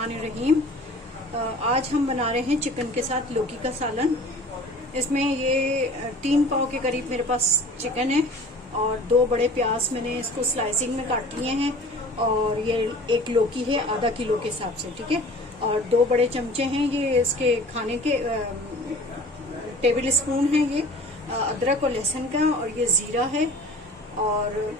बिस्मिल्लाहिर्रहमानिर्रहीम। आज हम बना रहे हैं चिकन के साथ लौकी का सालन। इसमें ये 3 पाव के करीब मेरे पास चिकन है और 2 बड़े प्याज मैंने इसको स्लाइसिंग में काट लिए हैं और ये 1 लौकी है आधा किलो के हिसाब से, ठीक है। और 2 बड़े चमचे हैं ये इसके खाने के टेबल स्पून है ये अदरक और लहसुन का, और ये ज़ीरा है और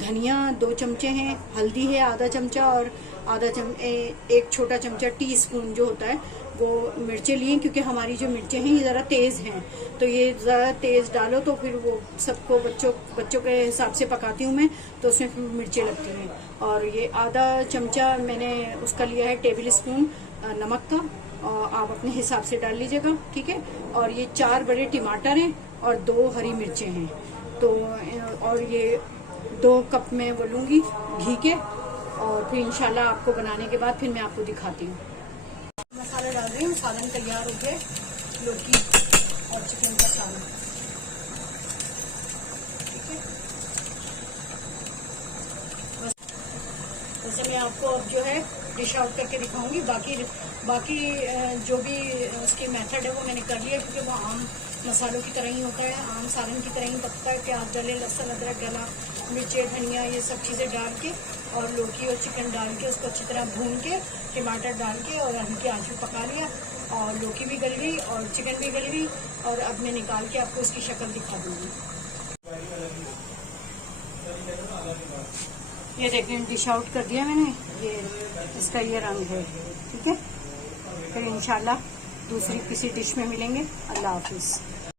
धनिया 2 चमचे हैं, हल्दी है आधा चमचा और एक छोटा चमचा टी स्पून जो होता है वो मिर्चें लिए, क्योंकि हमारी जो मिर्चें हैं ये ज़रा तेज़ हैं तो ये ज़रा तेज़ डालो तो फिर वो सबको बच्चों के हिसाब से पकाती हूँ मैं, तो उसमें फिर मिर्चें लगती हैं। और ये आधा चमचा मैंने उसका लिया है टेबल स्पून नमक का, और आप अपने हिसाब से डाल लीजिएगा, ठीक है। और ये 4 बड़े टमाटर हैं और 2 हरी मिर्चें हैं। तो और ये 2 कप में वो लूँगी घी के, और फिर इंशाल्लाह आपको बनाने के बाद फिर मैं आपको दिखाती हूँ। मसाला डाल रही हूँ, सालन तैयार हो गया, लौकी और चिकन का सालन, ठीक है। वैसे मैं आपको अब जो है डिश आउट करके दिखाऊंगी, बाकी जो भी उसकी मेथड है वो मैंने कर लिया, क्योंकि वो आम मसालों की तरह ही होता है, आम सालन की तरह ही पकता है। प्याज डाले, लहसुन अदरक डाला, मिर्ची धनिया ये सब चीज़ें डाल के और लौकी और चिकन डाल के उसको अच्छी तरह भून के टमाटर डाल के और हल्की आंच में पका लिया, और लौकी भी गल गई और चिकन भी गल गई। और अब मैं निकाल के आपको इसकी शक्ल दिखा दूँगी। ये देखें, डिश आउट कर दिया मैंने, ये इसका ये रंग है, ठीक है। फिर इंशाल्लाह दूसरी किसी डिश में मिलेंगे। अल्लाह हाफिज़।